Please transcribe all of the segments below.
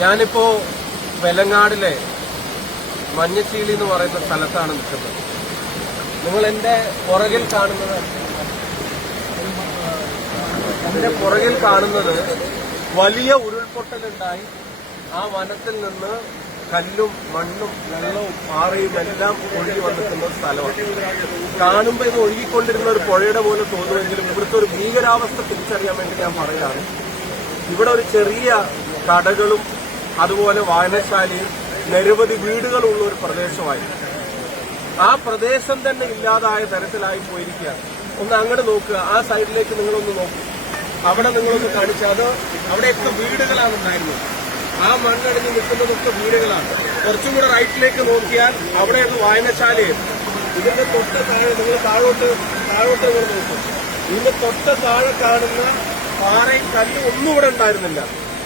ഞാനിപ്പോ വെലങ്ങാടിലെ മഞ്ഞച്ചീളി എന്ന് പറയുന്ന സ്ഥലത്താണ് നിൽക്കുന്നത്. നിങ്ങൾ എന്റെ പുറകിൽ കാണുന്നത് വലിയ ഉരുൾപൊട്ടലുണ്ടായി ആ വനത്തിൽ നിന്ന് കല്ലും മണ്ണും വെള്ളവും പാറയും എല്ലാം ഒഴുകി വന്നിട്ടുള്ള ഒരു സ്ഥലമാണ്. കാണുമ്പോൾ ഇത് ഒഴുകിക്കൊണ്ടിരുന്ന ഒരു പുഴയുടെ പോലെ തോന്നുമെങ്കിലും ഇവിടുത്തെ ഒരു ഭീകരാവസ്ഥ തിരിച്ചറിയാൻ വേണ്ടി ഞാൻ പറയുകയാണ്. ഇവിടെ ഒരു ചെറിയ കടകളും അതുപോലെ വായനശാലയും നിരവധി വീടുകളുള്ള ഒരു പ്രദേശമായി. ആ പ്രദേശം തന്നെ ഇല്ലാതായ തരത്തിലായി പോയിരിക്കുകയാണ്. ഒന്ന് അങ്ങോട്ട് നോക്കുക, ആ സൈഡിലേക്ക് നിങ്ങളൊന്ന് നോക്കൂ. അവിടെ നിങ്ങളൊന്ന് കാണിച്ചാൽ അത് അവിടെയൊക്കെ വീടുകളാണ് ഉണ്ടായിരുന്നത്. ആ മണ്ണടിഞ്ഞ് നിൽക്കുന്നതൊക്കെ വീടുകളാണ്. കുറച്ചും കൂടെ റൈറ്റിലേക്ക് നോക്കിയാൽ അവിടെയുള്ള വായനശാലയും ഇതിന്റെ തൊട്ട് താഴെ നിങ്ങൾ താഴോട്ട് നിങ്ങൾ നോക്കും. ഇതിന്റെ തൊട്ട് താഴെ കാണുന്ന പാറയും കല്ലും ഒന്നും ഇവിടെ ഉണ്ടായിരുന്നില്ല.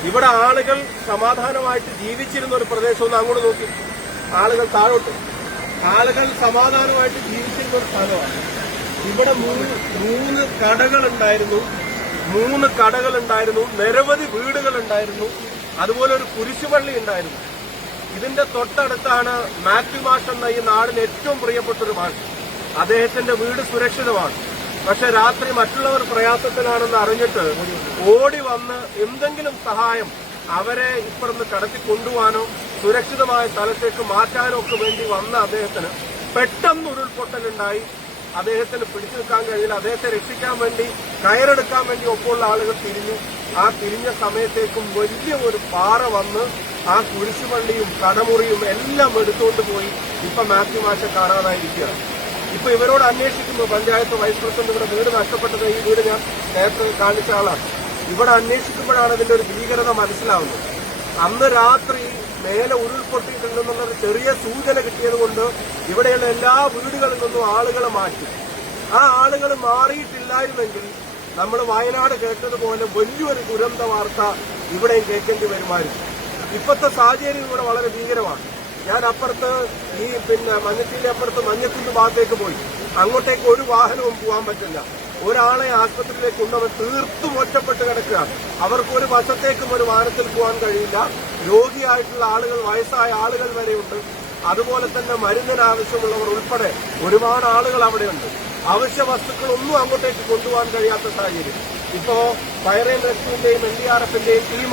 ഇവിടെ ആളുകൾ സമാധാനമായിട്ട് ജീവിച്ചിരുന്ന ഒരു പ്രദേശം. ഒന്ന് അങ്ങോട്ട് നോക്കി, ആളുകൾ സമാധാനമായിട്ട് ജീവിച്ചിരുന്ന ഒരു സ്ഥലമാണ്. ഇവിടെ മൂന്ന് കടകളുണ്ടായിരുന്നു, നിരവധി വീടുകളുണ്ടായിരുന്നു, അതുപോലെ ഒരു കുരിശുപള്ളി ഉണ്ടായിരുന്നു. ഇതിന്റെ തൊട്ടടുത്താണ് മാത്യു മാഷ് എന്ന ഈ നാടിന് ഏറ്റവും പ്രിയപ്പെട്ട ഒരു മാഷ്. അദ്ദേഹത്തിന്റെ വീട് സുരക്ഷിതമാണ്. പക്ഷെ രാത്രി മറ്റുള്ളവർ പ്രയാസത്തിലാണെന്ന് അറിഞ്ഞിട്ട് ഓടി വന്ന് എന്തെങ്കിലും സഹായം അവരെ ഇപ്പുറത്ത് കടത്തി കൊണ്ടുപോകാനോ സുരക്ഷിതമായ സ്ഥലത്തേക്ക് മാറ്റാനോ ഒക്കെ വേണ്ടി വന്ന അദ്ദേഹത്തിന് പെട്ടെന്ന് ഉരുൾപൊട്ടലുണ്ടായി. അദ്ദേഹത്തിന് പിടിച്ചു നിൽക്കാൻ കഴിയില്ല. അദ്ദേഹത്തെ രക്ഷിക്കാൻ വേണ്ടി കയറെടുക്കാൻ വേണ്ടി ഒപ്പമുള്ള ആളുകൾ തിരിഞ്ഞു. ആ തിരിഞ്ഞ സമയത്തേക്കും വലിയ ഒരു പാറ വന്ന് ആ കുരിശുപള്ളിയും കടമുറിയും എല്ലാം എടുത്തുകൊണ്ട് പോയി. ഇപ്പൊ മാത്യു മാഷെ കാണാതായിരിക്കുകയാണ്. ഇപ്പൊ ഇവരോട് അന്വേഷിക്കുന്നു. പഞ്ചായത്ത് വൈസ് പ്രസിഡന്റ് ഇവിടെ വീട് നഷ്ടപ്പെട്ടത്, ഈ വീട് ഞാൻ നേരത്തെ കാണിച്ച ആളാണ്. ഇവിടെ അന്വേഷിക്കുമ്പോഴാണ് ഇതിന്റെ ഒരു ഭീകരത മനസ്സിലാവുന്നത്. അന്ന് രാത്രി മേലെ ഉരുൾപൊട്ടിയിട്ടുണ്ടെന്നുള്ളൊരു ചെറിയ സൂചന കിട്ടിയതുകൊണ്ട് ഇവിടെയുള്ള എല്ലാ വീടുകളിൽ നിന്നും ആളുകളെ മാറ്റി. ആ ആളുകൾ മാറിയിട്ടില്ലായിരുന്നെങ്കിൽ നമ്മൾ വയനാട് കേട്ടതുപോലെ വലിയൊരു ദുരന്ത വാർത്ത ഇവിടെയും കേൾക്കേണ്ടി വരുമായിരുന്നു. ഇപ്പോഴത്തെ സാഹചര്യം ഇവിടെ വളരെ ഭീകരമാണ്. ഞാൻ അപ്പുറത്ത് മഞ്ഞച്ചീലി അപ്പുറത്ത് മഞ്ഞക്കുന്ന് ഭാഗത്തേക്ക് പോയി. അങ്ങോട്ടേക്ക് ഒരു വാഹനവും പോകാൻ പറ്റില്ല. ഒരാളെ ആശുപത്രിയിലേക്ക് കൊണ്ടുവന്ന് തീർത്തും ഒറ്റപ്പെട്ട് കിടക്കുകയാണ്. അവർക്ക് ഒരു വശത്തേക്കും ഒരു വാഹനത്തിൽ പോകാൻ കഴിയില്ല. രോഗിയായിട്ടുള്ള ആളുകൾ, വയസ്സായ ആളുകൾ വരെയുണ്ട്. അതുപോലെ തന്നെ മരുന്നിന് ആവശ്യമുള്ളവർ ഉൾപ്പെടെ ഒരുപാട് ആളുകൾ അവിടെയുണ്ട്. അവശ്യ വസ്തുക്കളൊന്നും അങ്ങോട്ടേക്ക് കൊണ്ടുപോകാൻ കഴിയാത്ത സാഹചര്യം. ഇപ്പോ ഫയർ ആൻഡ് റെസ്ക്യൂവിന്റെയും NDRFന്റെയും ടീം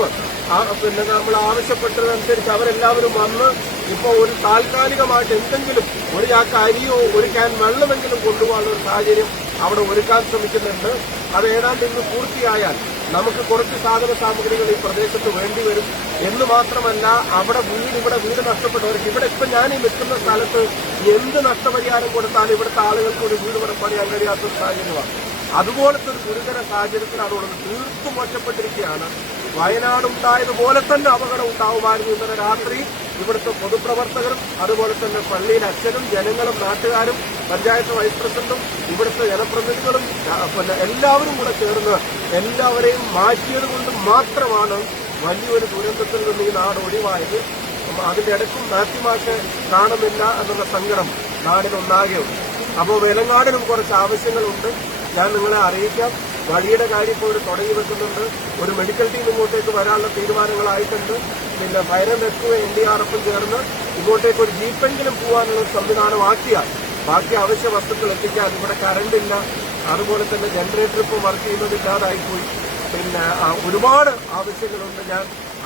നമ്മൾ ആവശ്യപ്പെട്ടതനുസരിച്ച് അവരെല്ലാവരും വന്ന് ഇപ്പോ ഒരു താൽക്കാലികമായിട്ട് എന്തെങ്കിലും ഒരു ചാക്ക് അരിയോ ഒരു ക്യാൻ വെള്ളമെങ്കിലും കൊണ്ടുപോകാനുള്ള ഒരു സാഹചര്യം അവിടെ ഒരുക്കാൻ ശ്രമിക്കുന്നുണ്ട്. അത് ഏതാണ്ട് ഇന്ന് പൂർത്തിയായാൽ നമുക്ക് കുറച്ച് സാധന സാമഗ്രികൾ ഈ പ്രദേശത്ത് വേണ്ടിവരും എന്ന് മാത്രമല്ല, ഇവിടെ വീട് നഷ്ടപ്പെട്ടവർക്ക് ഇവിടെ ഇപ്പൊ ഞാൻ ഈ നിൽക്കുന്ന സ്ഥലത്ത് എന്ത് നഷ്ടപരിഹാരം കൊടുത്താലും ഇവിടുത്തെ ആളുകൾക്ക് ഒരു വീട് പണിയാൻ കഴിയാത്ത സാഹചര്യമാണ്. അതുപോലത്തെ ഒരു ഗുരുതര സാഹചര്യത്തിലാണ് ഉള്ളത്. തീർത്തും ഒറ്റപ്പെട്ടിരിക്കുകയാണ്. വയനാടുണ്ടായതുപോലെ തന്നെ അപകടം ഉണ്ടാവുമായിരുന്നു. ഇന്നലെ രാത്രി ഇവിടുത്തെ പൊതുപ്രവർത്തകരും അതുപോലെ തന്നെ പള്ളിയിലെ അച്ഛനും ജനങ്ങളും നാട്ടുകാരും പഞ്ചായത്ത് വൈസ് പ്രസിഡന്റും ഇവിടുത്തെ ജനപ്രതിനിധികളും എല്ലാവരും കൂടെ ചേർന്ന് എല്ലാവരെയും മാറ്റിയത് കൊണ്ട് മാത്രമാണ് വലിയൊരു ദുരന്തത്തിൽ നിന്ന് ഈ നാട് ഒഴിവായത്. അതിന്റെ ഇടയ്ക്കും മാത്യു മാഷെ കാണുന്നില്ല എന്നുള്ള സങ്കടം നാടിനൊന്നാകെയുണ്ട്. അപ്പോൾ വെലങ്ങാടിനും കുറച്ച് ആവശ്യങ്ങളുണ്ട്. ഞാൻ നിങ്ങളെ അറിയിക്കാം. വഴിയുടെ കാര്യം ഇപ്പോൾ തുടങ്ങി വെക്കുന്നുണ്ട്. ഒരു മെഡിക്കൽ ടീം ഇങ്ങോട്ടേക്ക് വരാനുള്ള തീരുമാനങ്ങളായിട്ടുണ്ട്. ഫയർ ആൻഡ് റെസ്ക്യൂ NDRFും ചേർന്ന് ഇങ്ങോട്ടേക്ക് ഒരു ജീപ്പെങ്കിലും പോകാനുള്ള സംവിധാനമാക്കിയാൽ ബാക്കി അവശ്യ വസ്തുക്കൾ എത്തിക്കാൻ. ഇവിടെ കറണ്ടില്ല, അതുപോലെ തന്നെ ജനറേറ്റർ ഇപ്പോൾ വർക്ക് ചെയ്യുന്നതില്ലാതായിപ്പോയി. ഒരുപാട് ആവശ്യങ്ങളുണ്ട്. ഞാൻ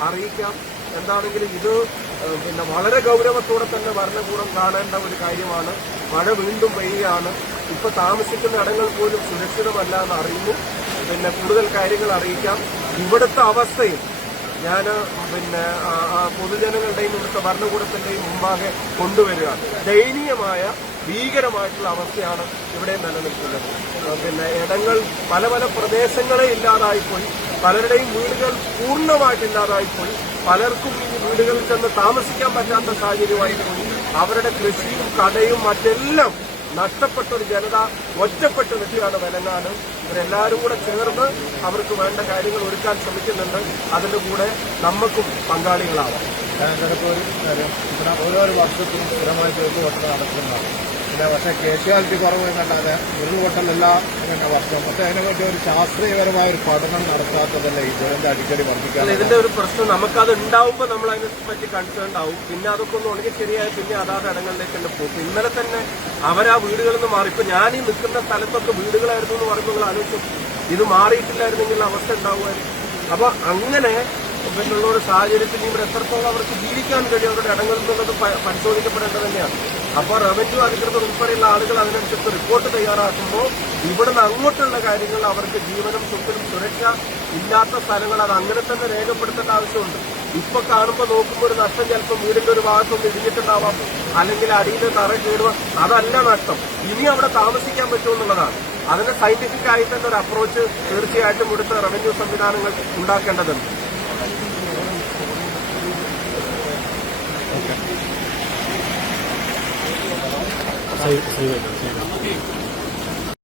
അറിയിക്കാം. എന്താണെങ്കിലും ഇത് വളരെ ഗൌരവത്തോടെ തന്നെ ഭരണകൂടം കാണേണ്ട ഒരു കാര്യമാണ്. മഴ വീണ്ടും പെയ്യുകയാണ്. ഇപ്പൊ താമസിക്കുന്ന ഇടങ്ങൾ പോലും സുരക്ഷിതമല്ല എന്ന് അറിയുന്നു. കൂടുതൽ കാര്യങ്ങൾ അറിയിക്കാം. ഇവിടുത്തെ അവസ്ഥയും ഞാൻ പൊതുജനങ്ങളുടെയും ഇവിടുത്തെ ഭരണകൂടത്തിന്റെയും മുമ്പാകെ കൊണ്ടുവരികയാണ്. ദയനീയമായ ഭീകരമായിട്ടുള്ള അവസ്ഥയാണ് ഇവിടെ നിലനിൽക്കുന്നത്. ഇടങ്ങൾ പല പ്രദേശങ്ങളെ ഇല്ലാതായിപ്പോയി. പലരുടെയും വീടുകൾ പൂർണ്ണമായിട്ടില്ലാതായിപ്പോയി. പലർക്കും ഈ വീടുകളിൽ ചെന്ന് താമസിക്കാൻ പറ്റാത്ത സാഹചര്യമായിപ്പോയി. അവരുടെ കൃഷിയും കടയും മറ്റെല്ലാം നഷ്ടപ്പെട്ട ഒരു ജനത ഒറ്റപ്പെട്ട് നിൽക്കുകയാണ് വെലങ്ങാട്. ഇവരെല്ലാവരും കൂടെ ചേർന്ന് അവർക്ക് വേണ്ട കാര്യങ്ങൾ ഒരുക്കാൻ ശ്രമിക്കുന്നുണ്ട്. അതിന്റെ കൂടെ നമുക്കും പങ്കാളികളാവാം. ഓരോ വർഷത്തിനും സ്ഥിരമായി നടക്കുന്നതാണ്. പിന്നെ പക്ഷേ കേഷ്വാലിറ്റി കുറവ് എന്നല്ലാതെ ഉരുൾപൊട്ടലല്ല പിന്നെ വർഷം. പക്ഷേ അതിനെപ്പറ്റി ഒരു ശാസ്ത്രീയപരമായ ഒരു പഠനം നടത്താത്തതല്ലേ ഈ ദുരന്തം അടിക്കടി വർദ്ധിക്കാൻ. ഇതിന്റെ ഒരു പ്രശ്നം നമുക്കത് ഉണ്ടാവുമ്പോൾ നമ്മൾ അതിനെ പറ്റി കൺസേൺ ആവും. പിന്നെ അതൊക്കെ ഒന്ന് ഉണങ്ങി ശരിയായി പിന്നെ അതാത് ഇടങ്ങളിലേക്ക് തന്നെ പോകും. ഇന്നലെ തന്നെ അവരാ വീടുകളിൽ നിന്ന് മാറി. ഇപ്പൊ ഞാൻ ഈ നിൽക്കുന്ന സ്ഥലത്തൊക്കെ വീടുകളായിരുന്നു എന്ന് പറയുമ്പോൾ നിങ്ങൾ ആലോചിച്ചു, ഇത് മാറിയിട്ടില്ലായിരുന്നെങ്കിൽ അവസ്ഥ ഉണ്ടാവുമായിരുന്നു. അപ്പൊ അങ്ങനെ പിന്നുള്ള ഒരു സാഹചര്യത്തിൽ ഇവിടെ എത്രത്തോളം അവർക്ക് ജീവിക്കാൻ കഴിയും അവരുടെ ഇടങ്ങളിൽ നിന്നുള്ളത് പരിശോധിക്കപ്പെടേണ്ടത് തന്നെയാണ്. അപ്പോൾ റവന്യൂ അധികൃതർ ഉൾപ്പെടെയുള്ള ആളുകൾ അതിനനുസരിച്ച് റിപ്പോർട്ട് തയ്യാറാക്കുമ്പോൾ ഇവിടുന്ന് അങ്ങോട്ടുള്ള കാര്യങ്ങൾ അവർക്ക് ജീവനും സ്വത്തിനും സുരക്ഷ ഇല്ലാത്ത സ്ഥലങ്ങൾ അത് അങ്ങനെ തന്നെ രേഖപ്പെടുത്തേണ്ട ആവശ്യമുണ്ട്. ഇപ്പൊ കാണുമ്പോൾ നോക്കുമ്പോൾ ഒരു നഷ്ടം ചിലപ്പോൾ വീടിന്റെ ഒരു ഭാഗത്തൊന്ന് ഇടിഞ്ഞിട്ടുണ്ടാവാം, അല്ലെങ്കിൽ അടിയിൽ തറ കീടുക, അതല്ല നഷ്ടം. ഇനി അവിടെ താമസിക്കാൻ പറ്റുമെന്നുള്ളതാണ്. അതിന് സയന്റിഫിക് ആയി തന്നെ ഒരു അപ്രോച്ച് തീർച്ചയായിട്ടും ഇവിടുത്തെ റവന്യൂ സംവിധാനങ്ങൾ ഉണ്ടാക്കേണ്ടതുണ്ട്. സൈഡ്